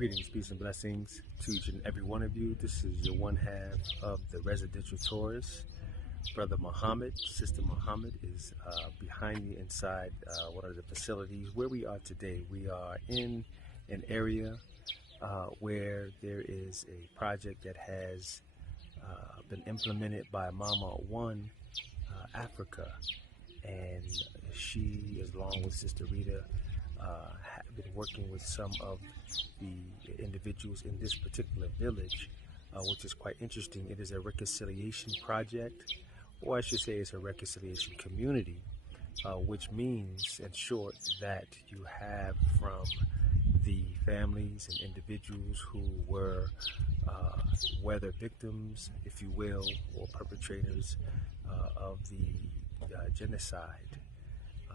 Greetings, peace, and blessings to each and every one of you. This is your one half of the residential tourist, Brother Muhammad. Sister Muhammad is behind me inside one of the facilities where we are today. We are in an area where there is a project that has been implemented by MommaOne Africa, and she, along with Sister Rita, have been working with some of the individuals in this particular village, which is quite interesting. It is a reconciliation project, or I should say it's a reconciliation community, which means, in short, that you have from the families and individuals who were whether victims, if you will, or perpetrators of the genocide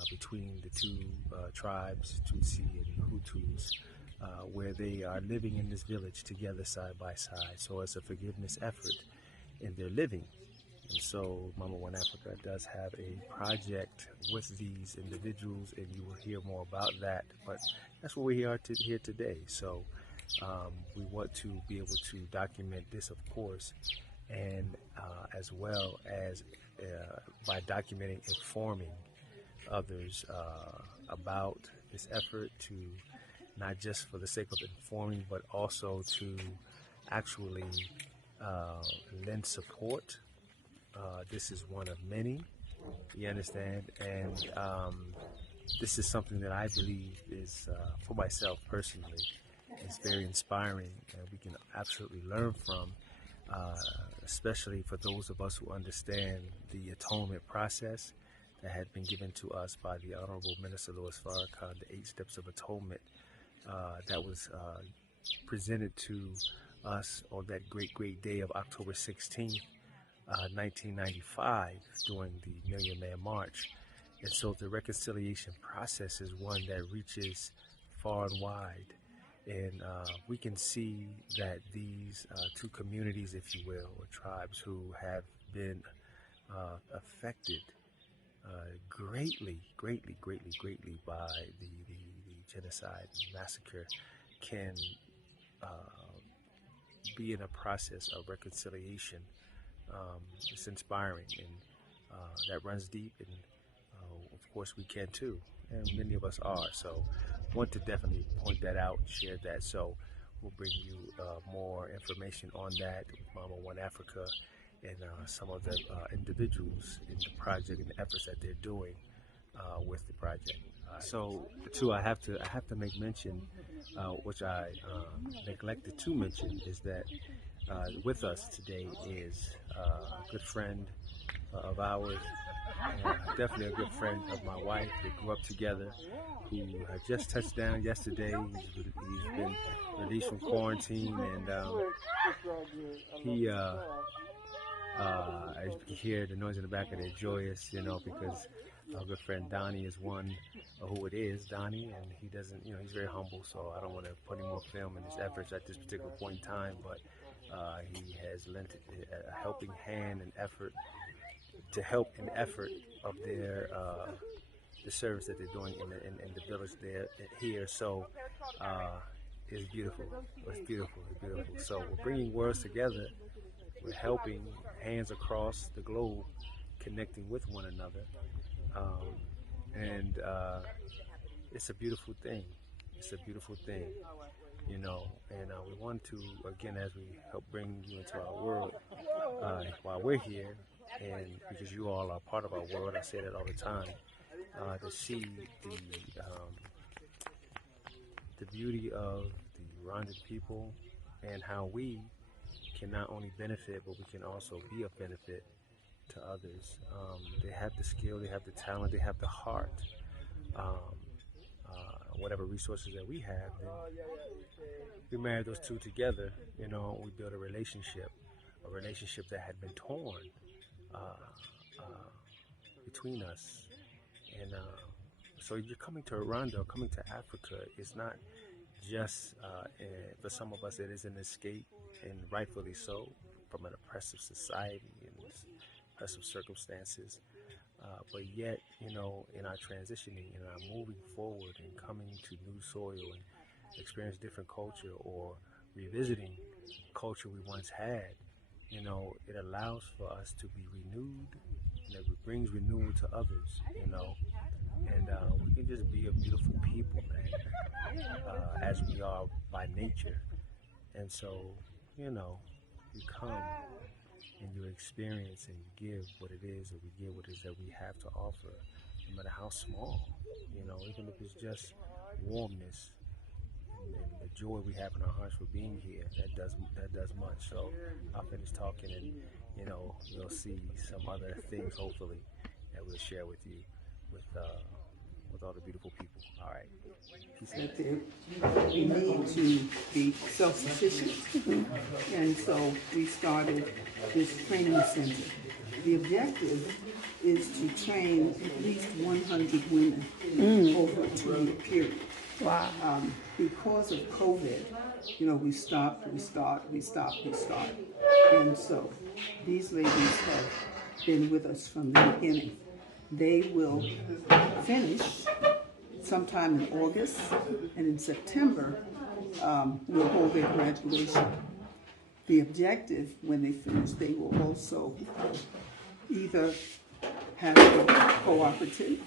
between the two tribes, Tutsi and Hutus, where they are living in this village together side by side. So it's a forgiveness effort in their living. And so MommaOne Africa does have a project with these individuals, and you will hear more about that. But that's what we are here today. So we want to be able to document this, of course, and as well as by documenting, informing others about this effort, to not just for the sake of informing, but also to actually lend support. This is one of many, you understand, and this is something that I believe is, for myself personally, is very inspiring, and we can absolutely learn from, especially for those of us who understand the atonement process that had been given to us by the Honorable Minister Louis Farrakhan, the 8 Steps of Atonement, that was presented to us on that great day of October 16th, 1995, during the Million Man March. And so the reconciliation process is one that reaches far and wide. And we can see that these two communities, if you will, or tribes who have been affected greatly by the genocide and massacre, can be in a process of reconciliation. It's inspiring, and that runs deep, and of course we can too, and many of us are. So want to definitely point that out and share that. So we'll bring you more information on that with MommaOne Africa and some of the individuals in the project and the efforts that they're doing with the project. So too, I have to make mention, which I neglected to mention, is that with us today is a good friend of ours, definitely a good friend of my wife. They grew up together, who had just touched down yesterday. He's been released from quarantine, and he as you can hear the noise in the back of, they're joyous, because our good friend Donny is one who it is, Donny, and he doesn't, he's very humble, so I don't want to put any more film in his efforts at this particular point in time, but he has lent a helping hand and effort to help in effort of their the service that they're doing in the village there here. So it's beautiful. It's beautiful. So we're bringing worlds together. We're helping hands across the globe, connecting with one another, and it's a beautiful thing. It's a beautiful thing, and we want to, again, as we help bring you into our world while we're here, and because you all are part of our world, I say that all the time, to see the beauty of the Rwandan people and how we can not only benefit, but we can also be of benefit to others. They have the skill, they have the talent, they have the heart. Whatever resources that we have, then we marry those two together, we build a relationship that had been torn between us. And so you're coming to Rwanda, coming to Africa, is not just, for some of us, it is an escape, and rightfully so, from an oppressive society and oppressive circumstances. But yet, in our transitioning, in our moving forward and coming to new soil and experience different culture or revisiting culture we once had, it allows for us to be renewed, and it brings renewal to others, and we can just be a beautiful people, man, as we are by nature. And so, you come and you experience and you give what it is, and we give what it is that we have to offer, no matter how small, even if it's just warmness and the joy we have in our hearts for being here. That does much. So I'll finish talking, and you'll see some other things hopefully that we'll share with you with all the beautiful people. All right. Peace That we need to be self-sufficient, and so we started this training center. The objective is to train at least 100 women over a 2-year period. Wow. Because of COVID, we stopped. And so these ladies have been with us from the beginning. They will finish sometime in August, and in September, we'll hold their graduation. The objective, when they finish, they will also either have a cooperative,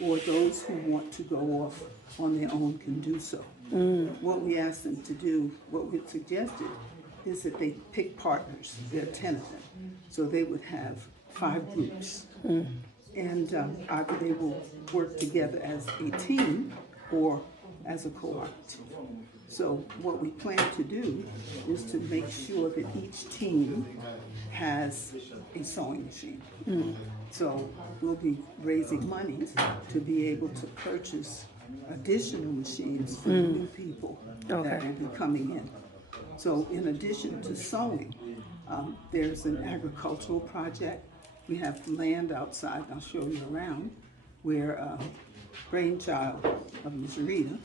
or those who want to go off on their own can do so. What we asked them to do, what we suggested, is that they pick partners. There are 10 of them. So they would have 5 groups. And either they will work together as a team or as a cooperative. So what we plan to do is to make sure that each team has a sewing machine. So we'll be raising money to be able to purchase additional machines for the new people that will be coming in. So in addition to sewing, there's an agricultural project. We have land outside, I'll show you around, where brainchild of Miss Rita.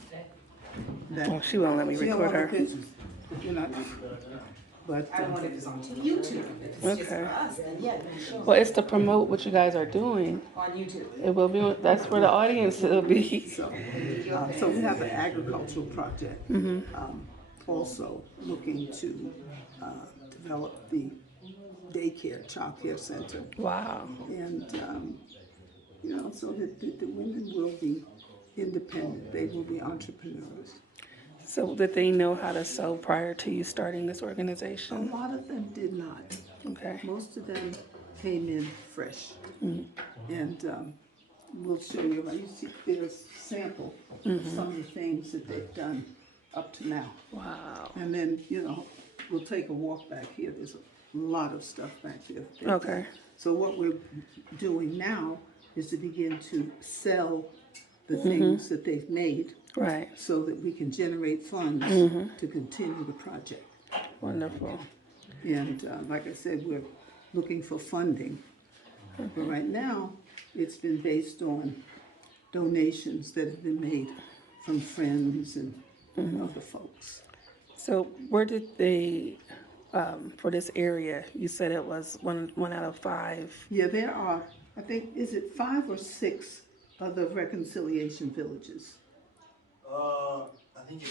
Oh, she won't let me record her. Pictures, but I don't know if it's on YouTube. If it's just for us, then yeah, Well, it's to promote what you guys are doing. on YouTube. It will be. That's where the audience will be. so we have an agricultural project. Also looking to develop the daycare, child care center. Wow. And, so that the women will be independent. They will be entrepreneurs. So did they know how to sew prior to you starting this A organization? lot of them did not. Okay. Most of them came in fresh. And we'll show you, you see, there's a sample of some of the things that they've done up to now. Wow. And then, we'll take a walk back here. There's a lot of stuff back there. Okay. So what we're doing now is to begin to sell the things that they've made, Right. so that we can generate funds to continue the project. Wonderful. And like I said, we're looking for funding. But right now, it's been based on donations that have been made from friends and other folks. So where did they, for this area, you said it was one out of 5. Yeah, there are, I think, is it 5 or 6 other reconciliation villages? I think it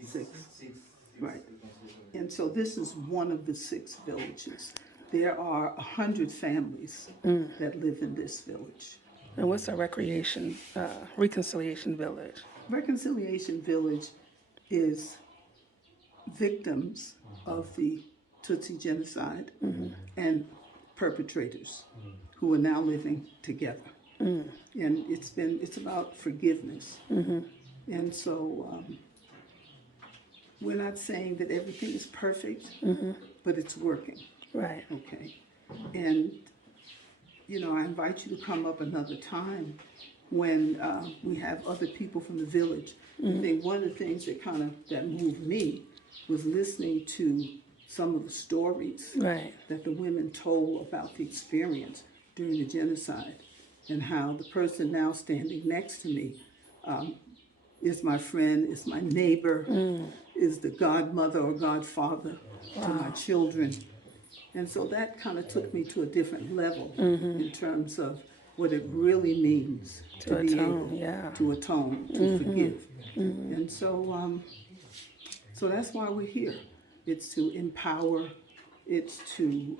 is 6. Six. Right. And so this is one of the 6 villages. There are 100 families that live in this village. And what's a reconciliation village? Reconciliation Village is victims of the Tutsi genocide and perpetrators who are now living together. And it's about forgiveness. And so we're not saying that everything is perfect, but it's working. Right. Okay. And, I invite you to come up another time when we have other people from the village. I think one of the things that moved me was listening to some of the stories Right. that the women told about the experience during the genocide, and how the person now standing next to me is my friend, is my neighbor, is the godmother or godfather to my children. And so that kind of took me to a different level in terms of what it really means To be atone, able yeah. to atone, to forgive. And so, so that's why we're here. It's to empower, it's to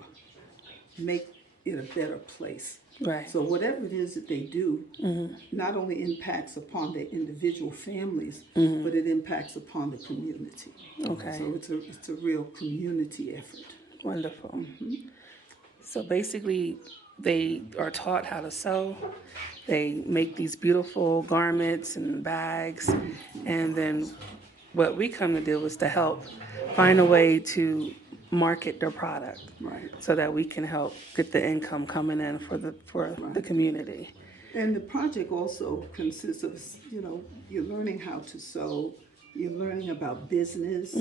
make it a better place. Right. So whatever it is that they do, not only impacts upon their individual families, but it impacts upon the community. Okay. So it's a real community effort. Wonderful. So basically, they are taught how to sew. They make these beautiful garments and bags. And then what we come to do is to help find a way to market their product. Right. So that we can help get the income coming in for the community. And the project also consists of, you're learning how to sew, you're learning about business.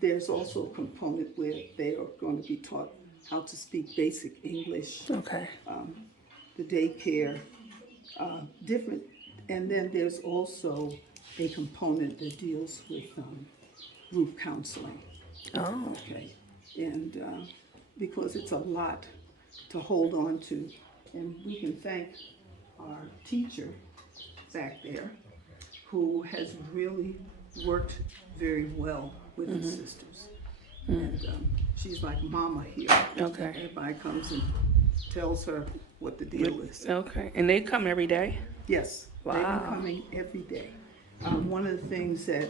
There's also a component where they are going to be taught how to speak basic English, Okay. the daycare, different. And then there's also a component that deals with group counseling. Oh. Okay. And because it's a lot to hold on to. And we can thank our teacher back there who has really worked very well with the sisters. And she's like mama here. Okay. Everybody comes and tells her what the deal is. Okay. And they come every day? Yes, they've Wow. been coming every day. One of the things that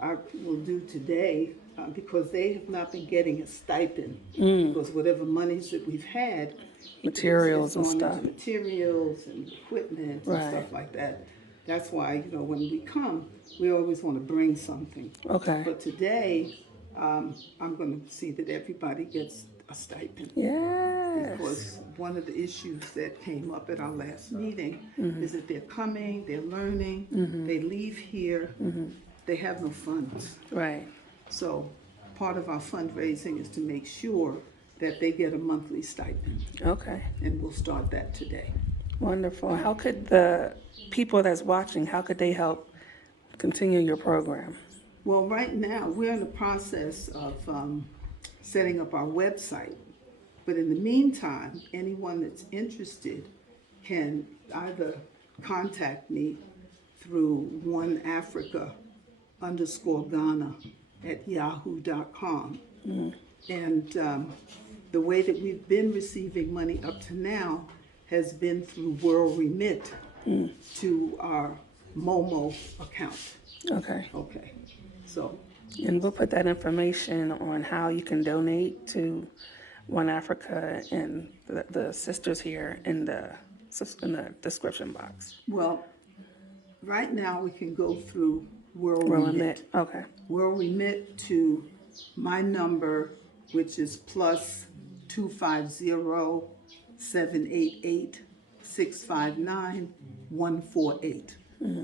I will do today, because they have not been getting a stipend, because whatever monies that we've had, Materials and it's gone stuff. into materials and equipment and Right. stuff like that. That's why, when we come, we always want to bring something. Okay. But today, I'm going to see that everybody gets a stipend. Yes. Because one of the issues that came up at our last meeting is that they're coming, they're learning, they leave here, they have no funds. Right. So part of our fundraising is to make sure that they get a monthly stipend, Okay. and we'll start that today. Wonderful. How could the people that's watching, how could they help continue your program? Well, right now, we're in the process of setting up our website. But in the meantime, anyone that's interested can either contact me through oneafrica_Ghana@yahoo.com. And the way that we've been receiving money up to now has been through World Remit to our Momo account. Okay. Okay, so And we'll put that information on how you can donate to One Africa and the sisters here in the description box. well, right now we can go through World We'll Remit. admit. Okay. We'll remit to my number, which is +250-788-659-148.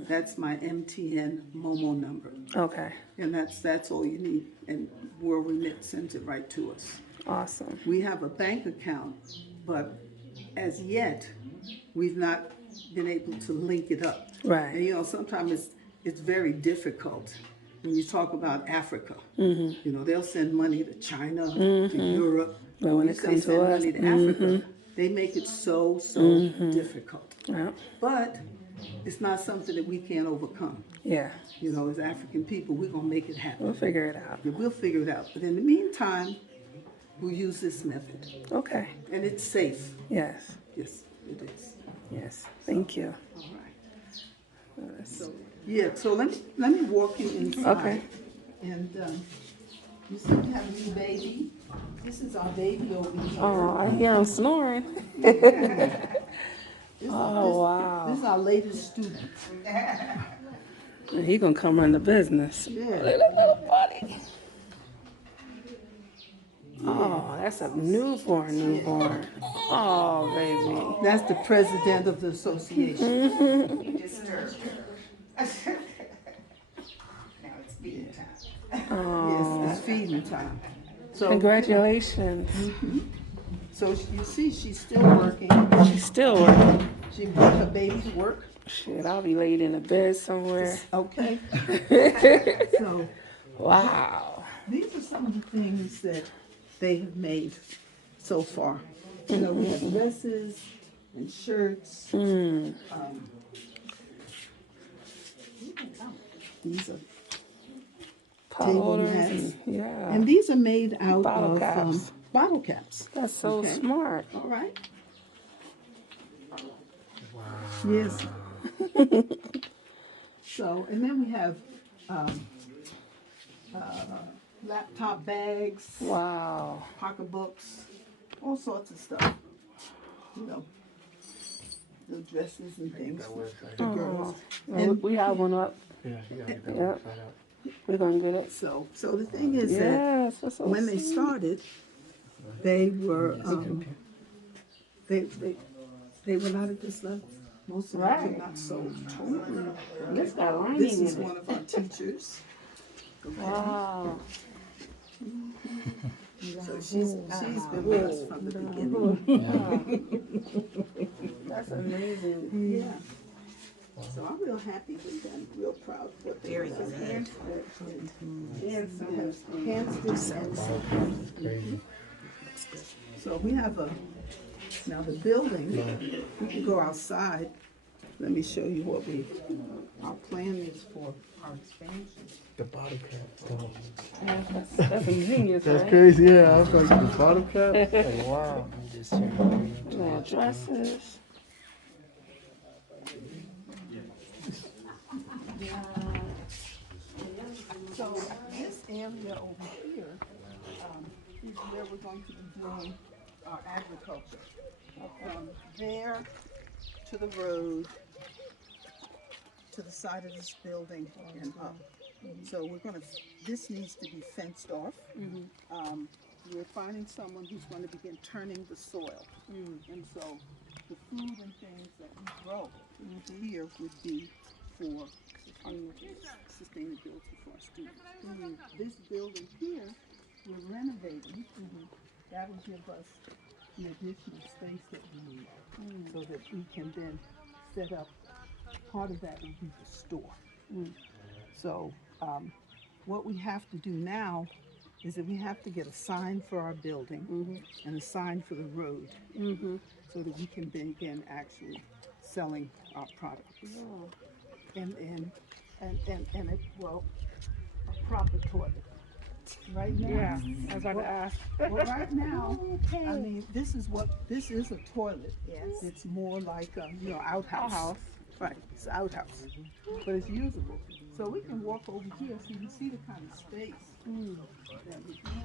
That's my MTN Momo number. Okay. And that's all you need. And World Remit sends it right to us. Awesome. We have a bank account, but as yet, we've not been able to link it up. Right. And sometimes it's very difficult when you talk about Africa. They'll send money to China, to Europe. But when You it say comes to send us, money to Africa, they make it so difficult. Yeah. But it's not something that we can't overcome. Yeah. As African people, we're going to make it happen. We'll figure it out. We'll figure it out. But in the meantime, we'll use this method. Okay. And it's safe. Yes. Yes, it is. Yes. Thank you. All right. So let me walk you inside. Okay. And you see we have a new baby. This is our baby over here. Oh, I hear him snoring. Wow. This is our latest student. He gonna come run the business. Yeah. Little buddy. Oh, that's a newborn. Oh, baby. That's the president of the association. You disturbed her. Now it's feeding time. Yes, it's feeding time. So Congratulations. So you see, she's still working. She's still working. She brought her baby to work. Shit, I'll be laid in a bed somewhere. Okay. So Wow. these are some of the things that they have made so far. We have dresses, and shirts. These are Pot table holders mats. and, yeah. And these are made out Bottle of caps. bottle caps. That's so Okay. smart. All right. Yes. So, and then we have laptop bags, Wow. pocketbooks, all sorts of stuff. You know, the dresses and things for the girls. And We have one up. Yeah, you gotta get that Yep. one out. We're gonna get it. so the thing is Yes, that's so that when they sweet. started, they were they were not at this level. Most of them Right. could not sew. It's got lining This in is it. one of our teachers. Wow. So she's been with us from the beginning. That's amazing. Yeah. So I'm real happy with them, real proud of what they've done. Hand stitched and sewed. So we have now the building, we can go outside. Let me show you what our plan is for our expansion. The bottle cap. Oh. That's ingenious, That's right? crazy. Yeah, I was like, the bottle cap? Like, wow. Little dresses. So this area over here is where we're going to be doing our agriculture. From there to the road, to the side of this building and up. So this needs to be fenced off. We're finding someone who's going to begin turning the soil. And so the food and things that we grow here would be for sustainability for our students. This building here, we're renovating. That will give us the additional space that we need so that we can then set up, part of that will be the store. So what we have to do now is that we have to get a sign for our building and a sign for the road so that we can begin actually selling our products. And a proper toilet. Right now. Yeah, I was about to ask. Well, right now, I mean, this is a toilet. Yes. It's more like a, outhouse. Outhouse. Right, it's an outhouse, but it's usable. So we can walk over here so you can see the kind of space that we have.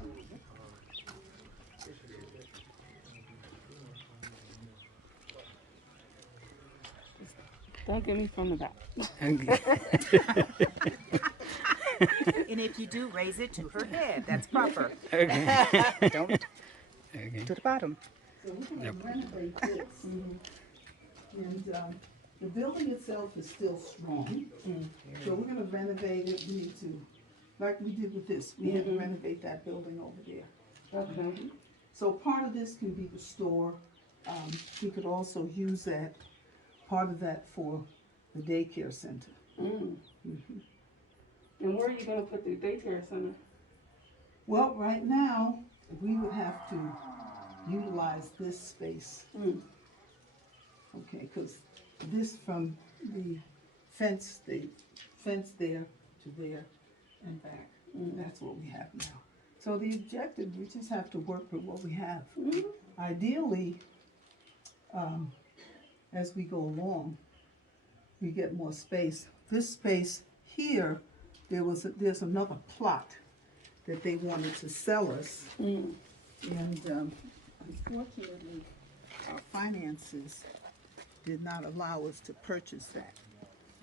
Don't get me from the back. And if you do, raise it to her head. That's proper. Don't. To the bottom. So we're going to renovate this. And the building itself is still strong. So we're going to renovate it. We need to, like we did with this, we had to renovate that building over there. Okay. So part of this can be the store. We could also use part of that for the daycare center. And where are you going to put the daycare center? Well, right now, we would have to utilize this space. Okay, because this from the fence there to there and back. That's what we have now. So the objective, we just have to work with what we have. Ideally, as we go along, we get more space. This space here, there's another plot that they wanted to sell us. And unfortunately, our finances did not allow us to purchase that.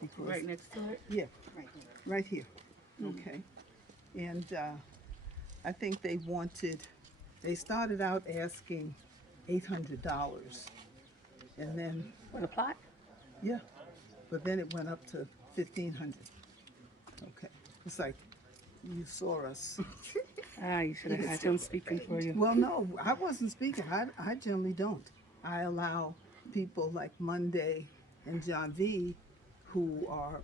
Because, Right next to it? yeah, right here. Okay. And I think they started out asking $800. And then, For the plot? yeah, but then it went up to $1,500. Okay. It's like, you saw us. You should have had him speaking for you. Well, no, I wasn't speaking. I generally don't. I allow people like Monday and John V, who are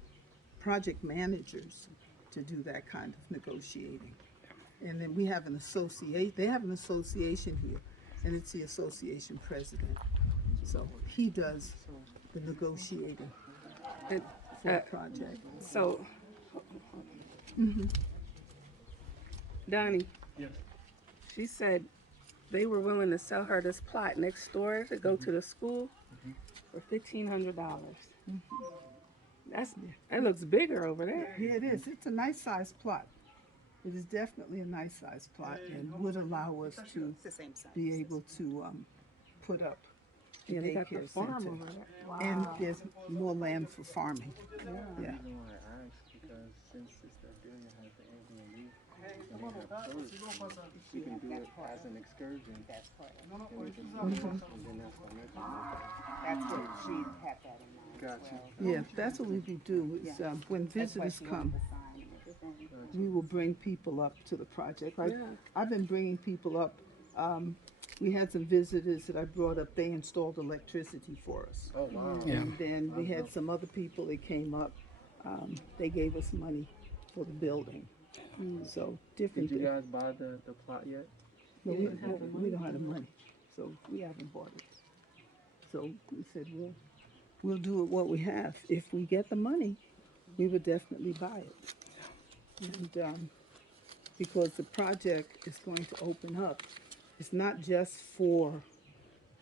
project managers, to do that kind of negotiating. And then we have they have an association here, and it's the association president. So he does the negotiating And, for the project. so, Donnie, she said they were willing to sell her this plot next door to go to the school for $1,500. That looks bigger over there. Yeah, it is. It's a nice sized plot. It is definitely a nice sized plot and would allow us to It's the same size. be able to put up the Yeah, they got the daycare farm center. over there. And there's more land for farming. Yeah. The reason why I asked because since Sister Delia has the Airbnb, and they have tourists, she can do it as an excursion. That's part of it. And we can and then that's why I That's what she had that in mind. Gotcha. Yeah, that's what we would do. Is, when visitors come, we will bring people up to the project. I've been bringing people up. We had some visitors that I brought up. They installed electricity for us. Oh wow. And then we had some other people that came up. They gave us money for the building. So different. Did you guys buy the plot yet? No, we don't have the money, so we haven't bought it. So we said, well, we'll do it what we have. If we get the money, we would definitely buy it. And because the project is going to open up, it's not just for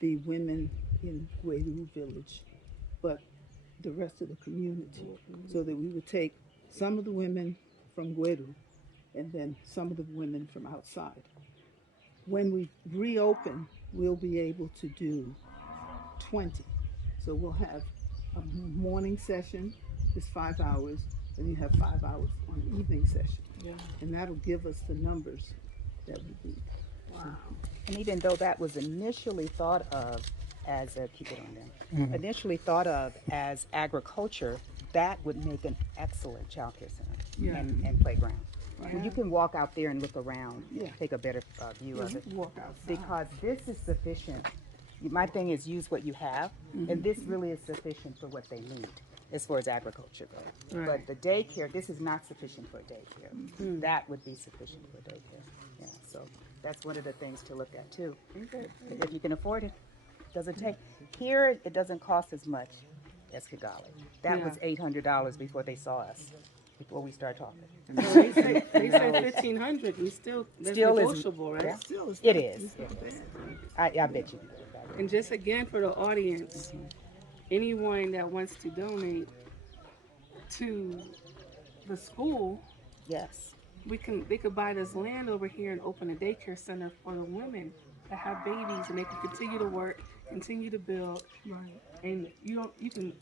the women in Rweru Village, but the rest of the community. So that we would take some of the women from Rweru and then some of the women from outside. When we reopen, we'll be able to do 20. So we'll have a morning session, it's 5 hours, and you have 5 hours on the evening session. And that'll give us the numbers that we need. And even though that was initially thought of as a, keep it on there, initially thought of as agriculture, that would make an excellent child care center and playground. Well, you can walk out there and look around, take a better view of it. Walk outside. Because this is sufficient. My thing is use what you have, and this really is sufficient for what they need as far as agriculture goes. But the daycare, this is not sufficient for daycare. That would be sufficient for daycare. Yeah, so that's one of the things to look at too. If you can afford it, doesn't take. Here, it doesn't cost as much as Kigali. That was $800 before they saw us, before we started talking. They say 1,500. We still negotiable, right? Yeah. Still, it's It not- is. it's not bad. I bet you. And just again for the audience, anyone that wants to donate to the school, Yes. they could buy this land over here and open a daycare center for the women that have babies, and they can continue to work, continue to build, Right. and you can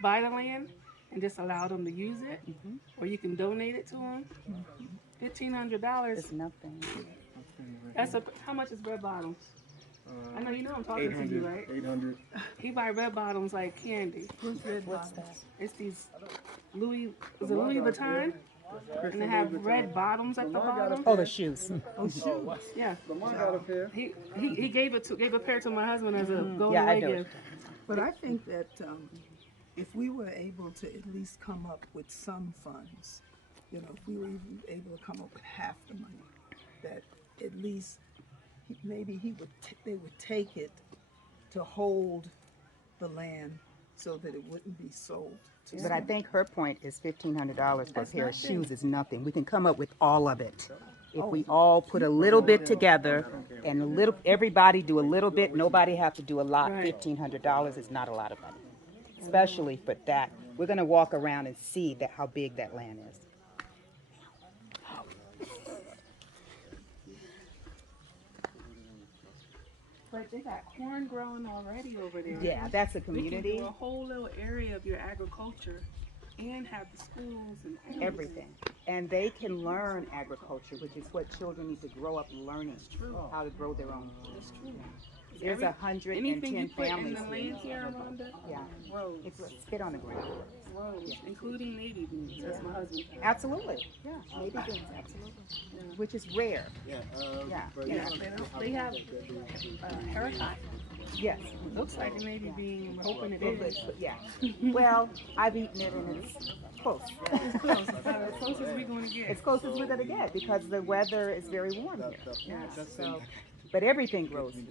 buy the land and just allow them to use it, or you can donate it to them. $1,500. It's nothing. That's how much is Red Bottoms? I know you know I'm talking to you, right? 800. He buy Red Bottoms like candy. What's that? It's these Louis Vuitton, and they have red bottoms at the bottom. Oh, the shoes. Yeah, Lamar got a pair. he gave a pair to my husband as a going Yeah, I away know. gift. But I think that if we were able to at least come up with some funds, if we were even able to come up with half the money, that at least maybe they would take it to hold the land so that it wouldn't be sold. But I think her point is $1,500 for a pair of shoes is nothing. We can come up with all of it. If we all put a little bit together and everybody do a little bit, nobody have to do a lot. Right. $1,500 is not a lot of money, especially for that. We're gonna walk around and see how big that land is. But they got corn growing already over there. Yeah, that's a We can community. do a whole little area of your agriculture and have the schools and Everything. And they can learn agriculture, which is what children need to grow up learning, how to grow their own food. It's true. There's Anything you 110 put in families the here. land here in Rwanda, Yeah, grows, it's spit on the ground. including navy beans. That's my husband's house. Absolutely, yeah, maybe beans, absolutely, which is rare. Yeah. Yeah, Yeah, they have haircut. yes. Looks like a navy bean. We're hoping it It is. is, but yeah. Well, I've eaten it and it's close. It's close. As close as we're going to get. It's close as we're gonna get because the weather is very warm here. Yeah, so But everything grows here.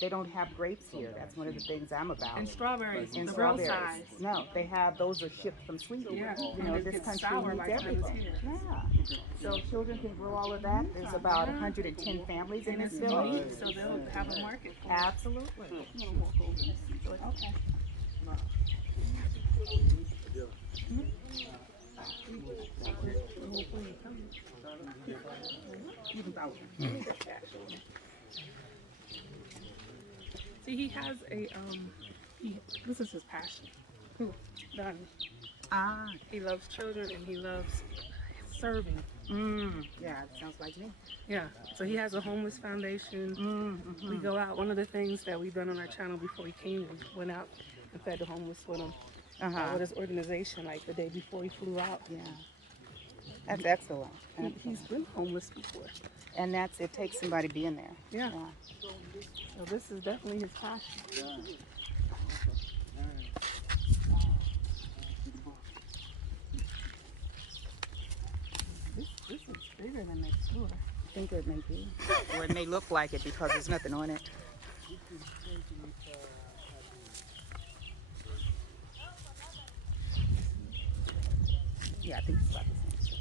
They don't have grapes here. That's one of the things I'm about. And strawberries, And the real strawberries. size. No, they have those are shipped from Sweden. Yeah, You know, and this it's country sour needs by the time it's everything. here. Yeah. So children can grow all of that. There's about 110 families in And this it's village. unique, so they'll have a market for it. Absolutely. Okay. See, he has a this is his passion. Donny. Ah. He loves children and he loves serving. Yeah, it sounds like me. Yeah. So he has a homeless foundation. We go out. One of the things that we've done on our channel before he came, we went out and fed the homeless with him. With his organization, like the day before he flew out. Yeah. That's excellent. He's been homeless before. And it takes somebody being there. Yeah. So this is definitely his passion. This is bigger than next door. I think it may be. Or it may look like it because there's nothing on it. Yeah, I think it's about the same.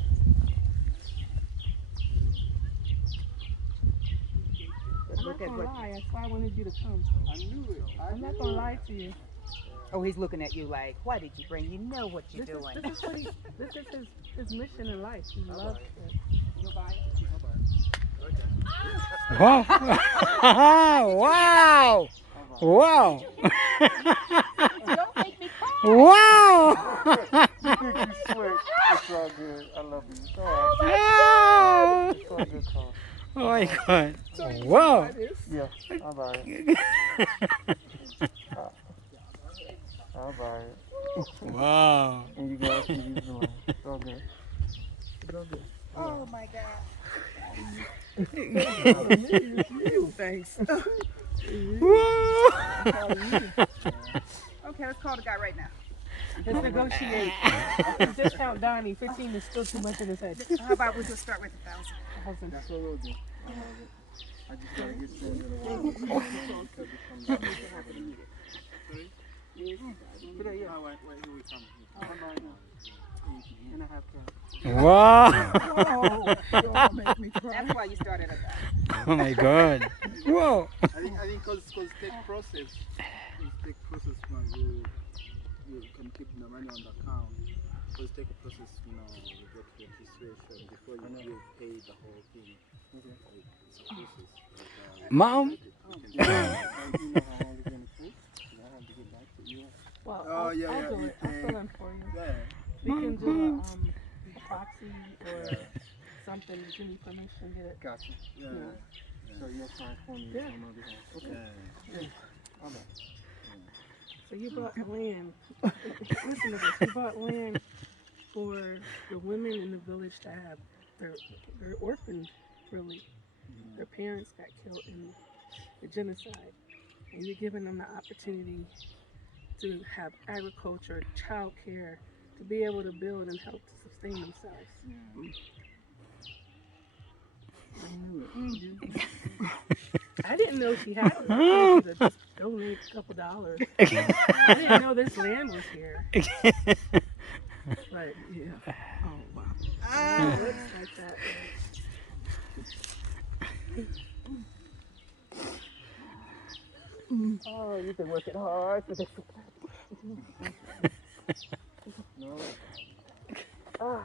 But look at what. Lie. That's why I wanted you to come. I knew it. I'm not gonna lie to you. Oh, he's looking at you like, why did you bring? You know what you're This doing. is what this is his mission in life. He loves it. Wow! Wow! Wow! Don't make me cry. Wow! You think you sweat. It's all good. I love you. It's all right. Oh It's all good, Carl. my God! Wow! Yeah, I'll buy it. I'll buy it. Wow! And you guys can use the line. It's all good. It's all good. Oh my God. Thanks. Okay, let's call the guy right now. Let's negotiate. Discount Donnie. 15 is still too much in his head. How about we just start with 1,000? That's what we'll do. I just gotta get things in the way. Wow! That's why you started at that. Oh my God! Whoa! I think because take process, man, you can keep the money on the account. Because take a process, you know, you get registration before you pay the whole thing. Okay. It's a process. Mom? Well, Oh, I'll do it. I'll fill in for you. Yeah. We can do a proxy or something. Give me permission to get it. Gotcha. Yeah. So you're fine for me. Yeah. Okay. All right. So you bought land. Listen to this. You bought land for the women in the village to have. They're orphaned, really. Their parents got killed in the genocide. And you're giving them the opportunity to have agriculture, child care, to be able to build and help to sustain themselves. I didn't know she had it. I could just donate a couple dollars. I didn't know this land was here. But yeah. Oh wow. It looks like that. Oh, you've been working hard for this. No. Oh,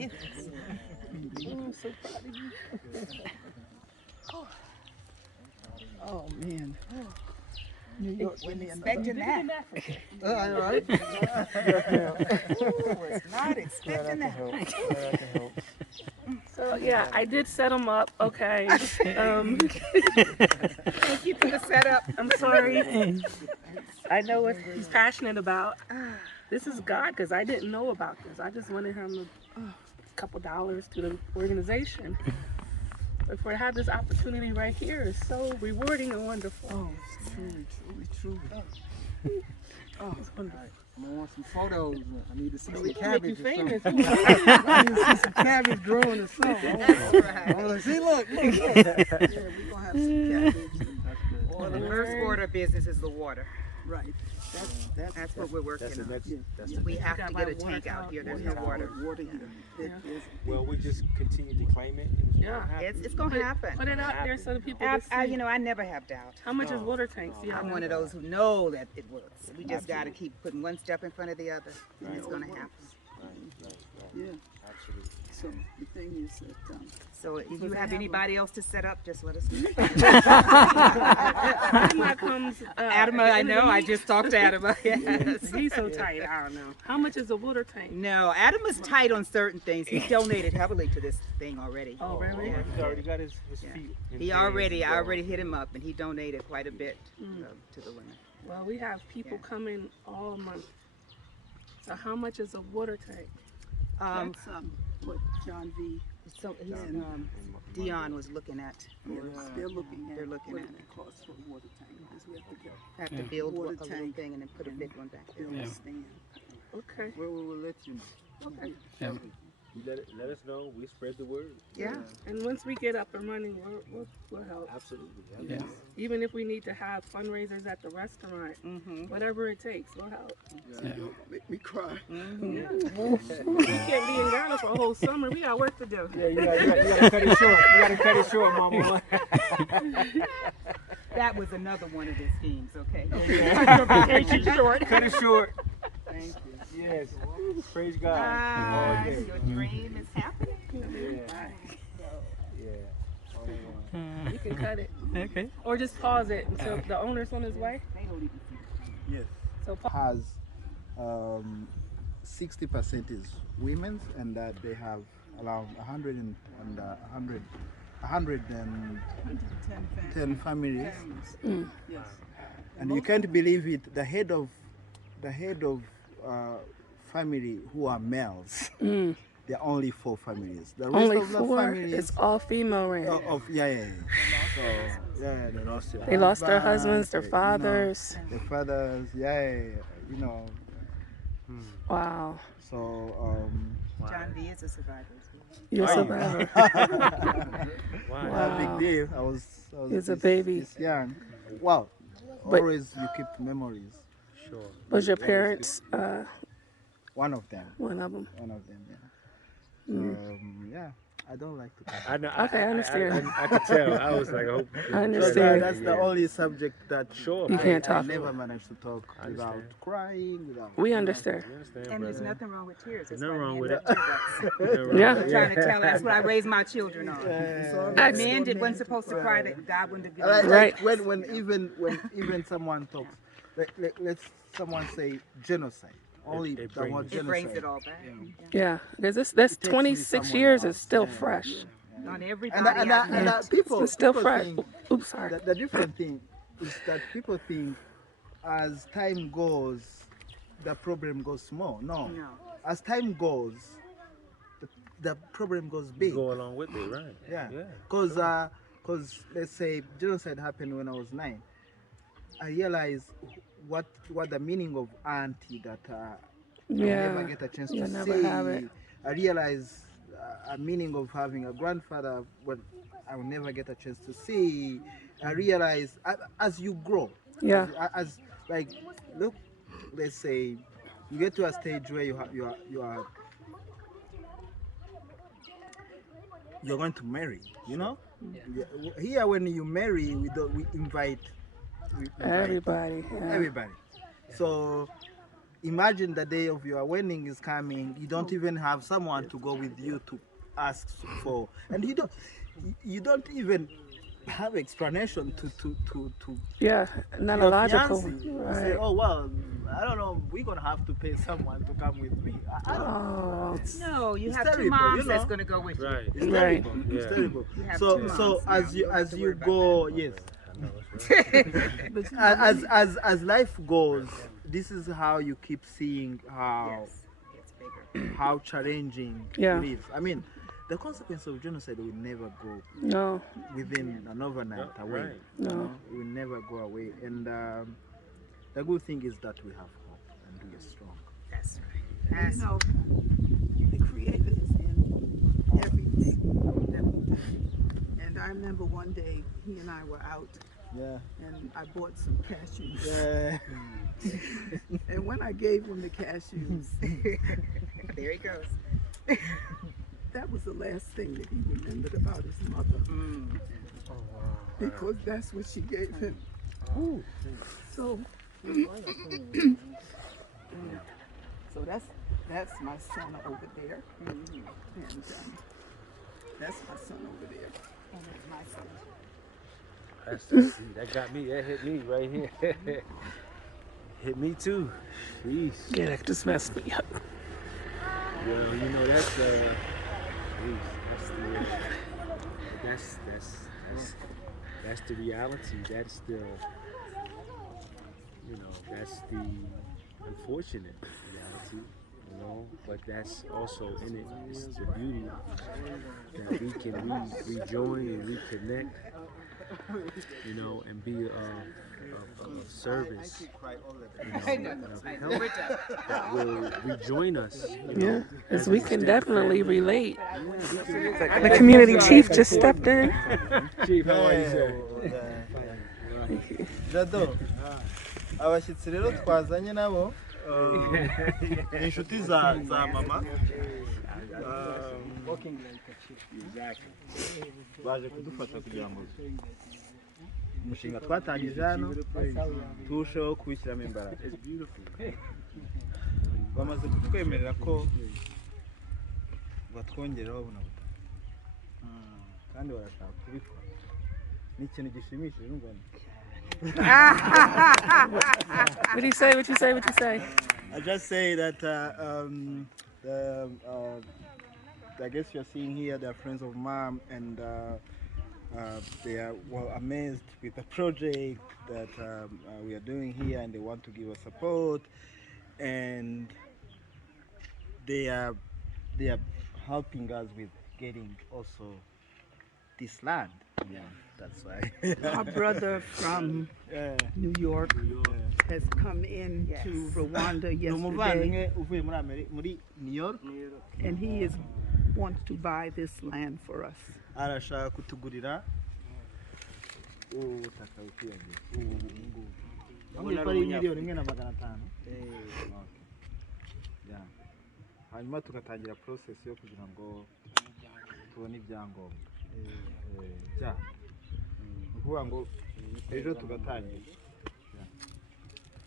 I'm so proud of you. Oh man. New York women. Expecting that. I know, right? Was not expecting that. So yeah, I did set him up. Okay. Thank you for the setup. I'm sorry. I know what he's passionate about. This is God, because I didn't know about this. I just wanted him to a couple dollars to the organization. But for to have this opportunity right here is so rewarding and wonderful. Oh, truly, truly, truly. I'm gonna want some photos. I need to see some Make cabbage you or famous. something. I need to see some cabbage growing or something. I want to see, look. Yeah, we're gonna have some cabbage. Well, the first order of business is the water. Right. That's what we're working That's the on. next. That's the We next. have to get a tank out here. There's no water. Water here. It is. Well, we just continue to claim it. And Yeah. It's gonna happen. Put it out there so the people I, can see. I never have doubt. How much is water tanks? Yeah. I'm one of those who know that it works. We just got to keep putting one step in front of the other, and it's going to happen. Yeah. Absolutely. So the thing is that So if you have anybody else to set up, just let us know. Adama comes. Adama, I know. I just talked to Adama. Yes. He's so tight. I don't know. How much is a water tank? No, Adama's tight on certain things. He donated heavily to this thing already. Oh, really? Yeah. He's already got his Yeah. feet. He already, I already hit him up, and he donated quite a bit to the women. Well, we have people coming all month. So how much is a water tank? that's what John V. So Dion was looking at. They're looking at. They're looking what at it costs for a water tank because we have to get Have to build Water a little tank. thing and then put a big one back there. build a stand. Okay. Well, we will let you know. Okay. Yeah. You let us know. We spread the word. Yeah. And once we get up and running, we'll help. Absolutely. Yeah. Even if we need to have fundraisers at the restaurant, whatever it takes, we'll help. Make me cry. We can't be in Ghana for a whole summer. We got work to do. Yeah, you gotta cut it short. You gotta cut it short, Mama. That was another one of the schemes, okay? Cut it short. Thank you. Yes. Praise God. Your dream is happening. Yeah. You can cut it. Okay. Or just pause it until the owner's on his way. Yes. So Has 60% is women's, and that they have around 110 families. Yes. And you can't believe it. The head of family who are males. There are only 4 families. The rest only of the 4. families It's all female ran. yeah. So They lost it. They lost their husbands, husbands, their you know, fathers. their fathers, you know. Wow. So John V is a survivor as well. You're a survivor. a big deal. I was He's a baby. this young. Wow. But- Always you keep memories. Sure. Was your parents One of them. one of them? Yeah. Yeah. I don't like to talk. I know. Okay, I understand. I could tell. I was like, I hope. I understand. That's the only subject that Sure. You can't I talk. never managed to talk without understand. crying. Without. We understand. You understand, And there's brother? nothing wrong with tears. That's Nothing why wrong men with love it. teardrops. Yeah. I'm trying to tell her that's what I raised my children on. Ex- Men wasn't supposed to cry that God wouldn't have given Like, them. Right. when even someone talks, let's someone say genocide. Only It the word brings- It genocide. brings it all back. Yeah, because that's takes me 26 somewhere years else. is still fresh. On everybody. People It's still people fresh. think Oops, sorry. the different thing is that people think as time goes, the problem goes small. No. No. As time goes, the problem goes big. Go along with it, right? Yeah. Yeah. Because let's say genocide happened when I was 9. I realized what the meaning of auntie that I Yeah. never get a chance You'll to never see. have it. I realized a meaning of having a grandfather when I will never get a chance to see. I realized as you grow. Yeah. As like look, let's say you get to a stage where you're going to marry, you know. Yeah. Here when you marry, we invite Everybody. Yeah. everybody. So imagine the day of your wedding is coming. You don't even have someone to go with you to ask for, and you don't even have explanation to Yeah, not a your logical. fiancé. You Right. say, oh well, I don't know. We're gonna have to pay someone to come with me. I don't know. Oh, No, you It's have 2 terrible, moms you that's know. going to go with you. Right. It's Right. terrible. It's Yeah. terrible. You have So 2 so moms now. as You don't have as to you worry about go, yes. As life goes, this is how you keep seeing how Yes, it's bigger. how challenging Yeah. it is. I mean, the consequence of genocide will never go no, within an overnight away. Right. no. It will never go away. And the good thing is that we have hope. do you strong. That's right. And, you know, the Creator is in everything that we do. And I remember one day he and I were out, Yeah. and I bought some cashews. Yeah. And when I gave him the cashews, There he goes. that was the last thing that he remembered about his mother, because that's what she gave him. So, so that's my son over there, and that's my son over there, and it's my son. That got me. That hit me right here. Hit me too. Jeez. Yeah, that just messed me up. Well, you know that's jeez, that's the reality. That's the, you know, that's the unfortunate reality. You know, but that's also in it. It's the beauty that we can rejoin and reconnect. You know, and be of service, you know, and of help that will rejoin us. You know, Yeah, because we can definitely relate. Yeah, The community chief just stepped in. Chief, how are you, sir? Jado, abashyitsi rero twazanye nabo ni inshuti za mama. Baje kudufasha kugira ngo umushinga twatangije hano turusheho kuwushyiramo imbaraga. Bamaze kutwemerera ko batwongeraho buno butaka kandi barashaka kubikora. Ni ikintu gishimishije n'ubona. What do you say? What you say? What you say? I just say that I guess you're seeing here they're friends of Mom, and they are well amazed with the project that we are doing here, and they want to give us support, and they are helping us with getting also this land. Yeah, that's why. Our brother from New York has come in to Rwanda yesterday, uvuye muri New York, and he wants to buy this land for us. arashaka kutugurira ubutaka bukwiyagiye ubu ari miliyoni 1,500,000. Yeah. Hanyuma tugatangira process yo kugira ngo tubone ibyangombwa. Yeah. Ukuvuga ngo ejo tugatangira.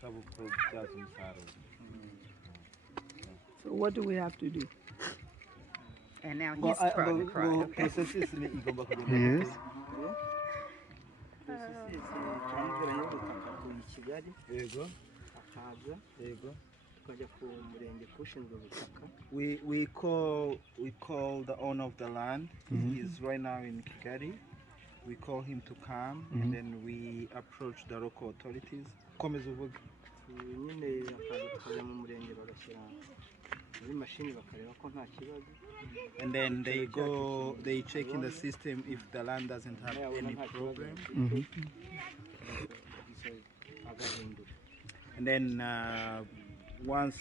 Kabuko byazo umusaruro. So what do we have to do? And now he's starting to cry. Okay. Process is igomba kugenda. Yes. Turamubwira y'ubutaka ku Kigali. Yego. Akaza. Yego. Tukajya ku murenge kushinzwe ubutaka. We call the owner of the land. He is right now in Kigali. We call him to come, and then we approach the local authorities. Komeza uvuga. Nyine akaza tukajya mu murenge bagashyira muri machine bakareba ko nta kibazo. And then they check in the system if the land doesn't have any problem. And then once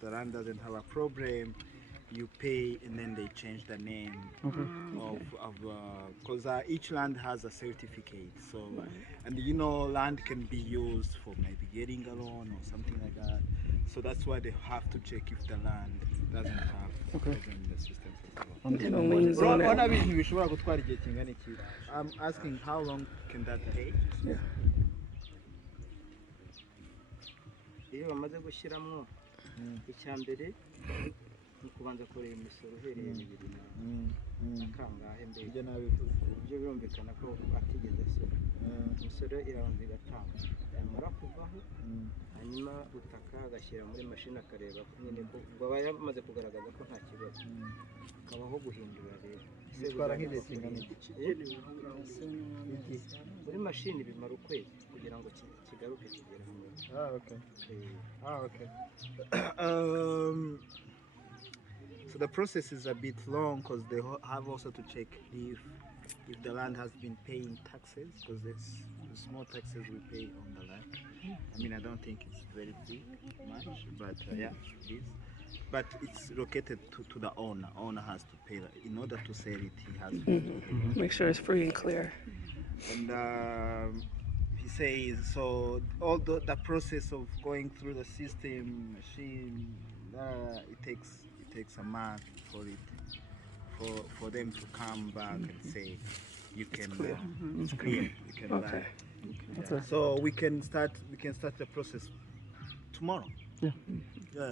the land doesn't have a problem, you pay, and then they change the name of because each land has a certificate. So and you know, land can be used for maybe getting a loan or something like that. So that's why they have to check if the land doesn't have problem in the system. I'm asking how long can that take? Iyo bamaze gushyiramo icyambere ni kubanza kureba imisoro uhereye bibiri na kangahe mbere ibyo nabivuze ibyo birumvikana ko atigeze asora imisoro irabanza igatanga yamara kuvaho hanyuma utaka agashyira muri mashini akareba nyine ko baba yamaze kugaragaza ko nta kibazo akabaho guhindura rero bitwara nk'igihe kingana iki muri mashini bimara ukwezi kugira ngo kigaruke kigera okay. So the process is a bit long because they have also to check if the land has been paying taxes, because there's small taxes we pay on the land. I mean, I don't think it's very big much, but yeah, it is. But it's located to the owner. Owner has to pay. In order to sell it, he has to pay. Make sure it's free and clear. And he says, so all the process of going through the system, machine, it takes a month for it, for them to come back and say, you can, it's clear, you can Okay. buy. So we can start the process tomorrow. Yeah,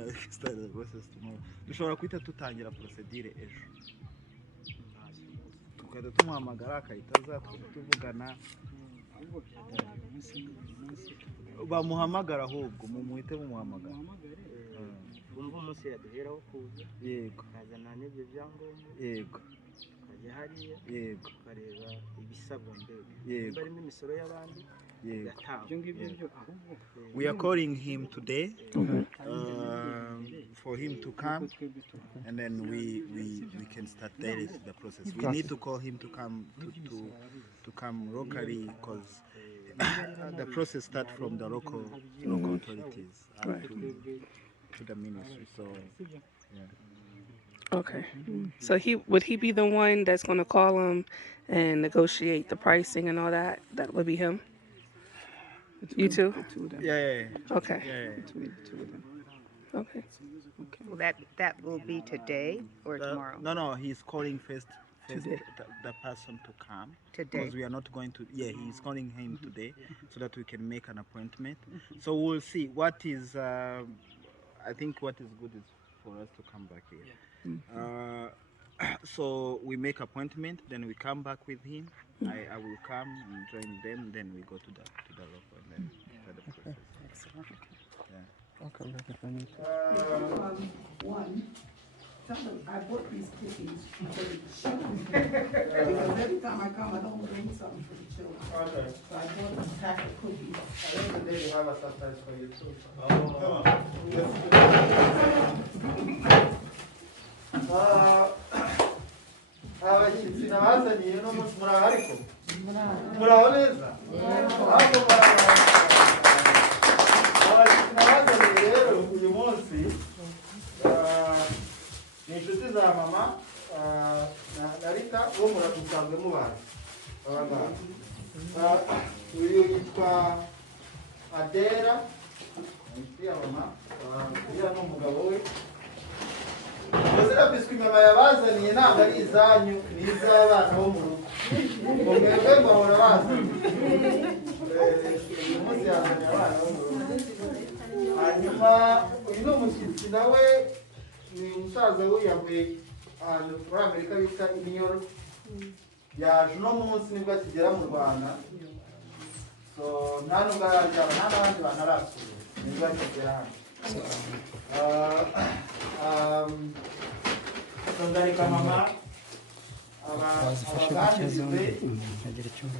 we can start the process tomorrow. Dushobora kuhita tutangira procedure ejo. Tukajya tumuhamagara akahita aza tuvugana. Bamuhamagara ahubwo mumuhite mumuhamagara. Wumva umunsi yaduheraho kuza. Yego. Kazana n'ibyo byangombwa. Yego. Tukajya hariya. Yego. Tukareba ibisabwa mbere. Yego. Barimo imisoro y'abandi. We are calling him today for him to come, and then we can start directly the process. We need to call him to come to come locally, because the process starts from the local authorities up to the ministry. So yeah. Okay. So would he be the one that's going to call him and negotiate the pricing and all that? That would be him? You too? Yeah. Okay. Yeah. Okay. Well, that will be today or tomorrow? No, he's calling first the person to come. Today. Because we are not going to, he's calling him today so that we can make an appointment. So we'll see what is, I think what is good is for us to come back here. So we make appointment, then we come back with him. I will come and join them, then we go to the local and then start the process. Excellent. One, tell them I bought these cookies for the children. Because every time I come, I don't bring something for the children. Okay. So I bought a pack of cookies. I think they have a surprise for you too. Abashyitsi nabazaniye uno munsi muraho ariko muraho neza abashyitsi nabazaniye rero uyu munsi ni inshuti za mama na Rita bo muradusanzwe mubazi uyu yitwa Adera inshuti ya mama uriya ni umugabo we. Ziriya biswi mama yabazaniye ntabwo ari izanyu, ni iz'abana bo mu rugo. Mwebwe bahora bazanye. Uyu munsi yazanye abana bo mu rugo. Hanyuma uyu ni umushyitsi nawe ni umusaza wiyahuye ahantu muri Amerika bita New York. Yaje uno munsi nibwo akigera mu Rwanda. So nta nubwo arajyana nta n'abandi bantu arasuye nibwo akigera hano. Ndareka mama abaganirize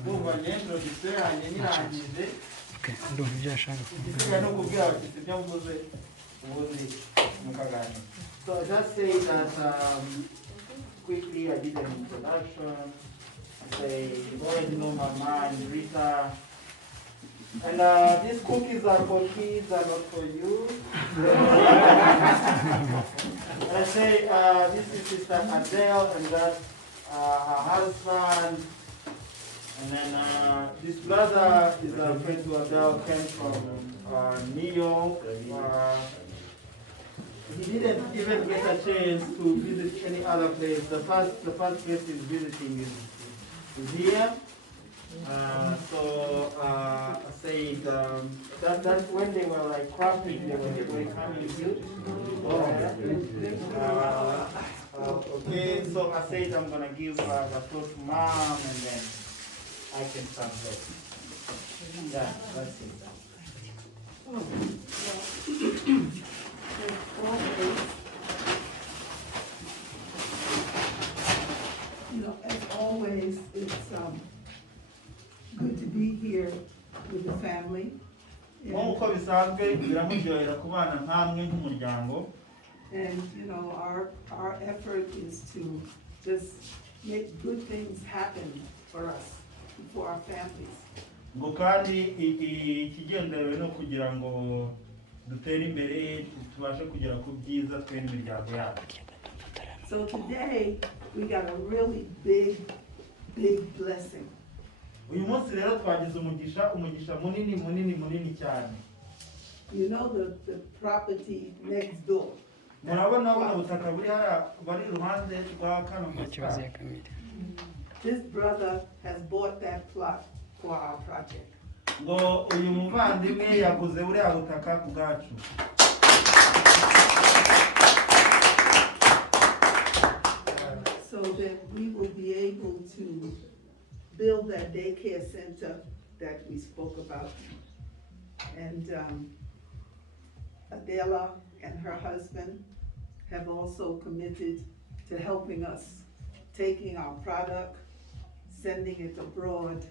bumva introduction yanjye nirangije igisigaye no kubwira abashyitsi ibyo mvuze ubundi mukaganira. So I just say that quickly I did an introduction. You already know Mama and Rita. And these cookies are for kids and not for you. And I say, this is Sister Adele, and that's her husband. And then this brother is a friend to Adele, came from New York. He didn't even get a chance to visit any other place. The first place he's visiting is here. So I said that when they were like crafting, they were coming beautiful. Okay, so I said I'm gonna give the floor to Mom, and then I can translate. Yeah, that's it. You know, as always, it's good to be here with the family. Nk'uko bisanzwe biramuryohera kubana nkamwe nk'umuryango. And you know, our effort is to just make good things happen for us, for our families. ngo kandi ikigenderewe no kugira ngo dutere imbere tubashe kugera ku byiza twe n'imiryango yacu. So today we got a really big blessing. Uyu munsi rero twagize umugisha munini cyane. You know the property next door. Murabona buno butaka bari iruhande rwa kano butaka. This brother has bought that plot for our project. Ngo uyu muvandimwe yaguze buriya butaka ku bwacu. So that we will be able to build that daycare center that we spoke about. And Adela and her husband have also committed to helping us, taking our product, sending it abroad,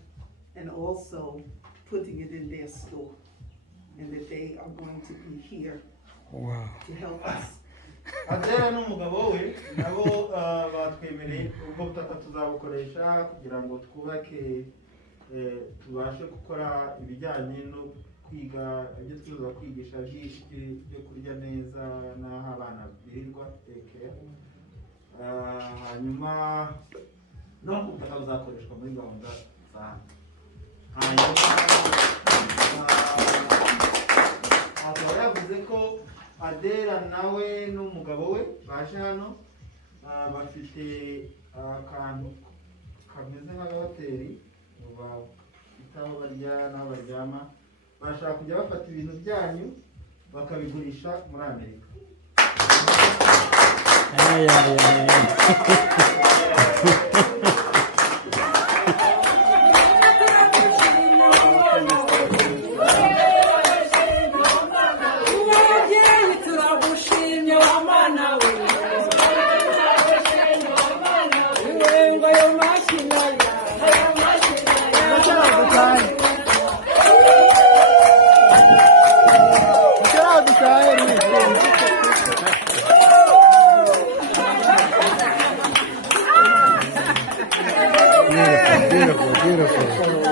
and also putting it in their store. And that they are going to be here to help us. Adela n'umugabo we nabo batwemereye ubwo butaka tuzabukoresha kugira ngo twubake tubashe gukora ibijyanye no kwiga ibyo tuza kwigisha byo kurya neza n'aho abana birirwa hanyuma no ubutaka buzakoreshwa muri gahunda za hanyuma yavuze ko Adela nawe n'umugabo we baje hano bafite akantu kameze nk'agahoteli bitaho barya n'aho baryama bashaka kujya bafata ibintu byanyu bakabigurisha muri Amerika. Beautiful.